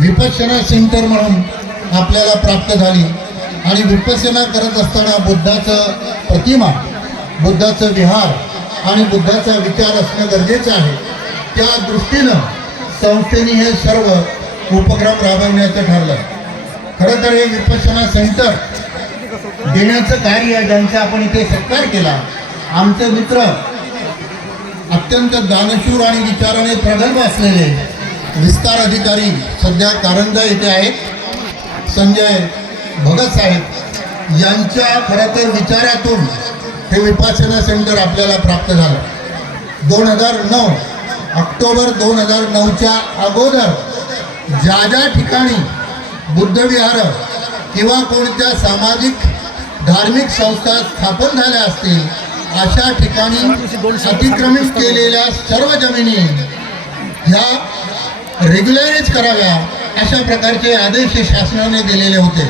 Vipassana centre म्हणून आपल्याला प्राप्त झाली आणि विपश्यना करत असताना बुद्धाचं प्रतिमा, बुद्धाचं विहार आणि बुद्धाचा विचार असणं गरजेचं आहे। त्या दृष्टीनं संस्थेने हे सर्व उपक्रम राबवण्याचं ठरलं। खरं तर हे विपश्यना सेंटर देण्याचं कार्य ज्यांचा आपण इथे सत्कार केला, आमचे मित्र अत्यंत दानशूर आणि विचाराने प्रगल्भ असलेले विस्तार अधिकारी सध्या कारंजा येथे आहेत, संजय भगत साहेब यांच्या खरं तर विचारातून हे विपश्यना सेंटर आपल्याला प्राप्त झालं। 2009 ऑक्टोबर 2009च्या अगोदर ज्या ज्या ठिकाणी बुद्धविहार किंवा कोणत्या सामाजिक धार्मिक संस्था स्थापन झाल्या असतील अशा ठिकाणी अतिक्रमित केलेल्या सर्व जमिनी ह्या रेग्युलराइज कराव्या अशा प्रकारचे आदेश शासनाने दिलेले होते।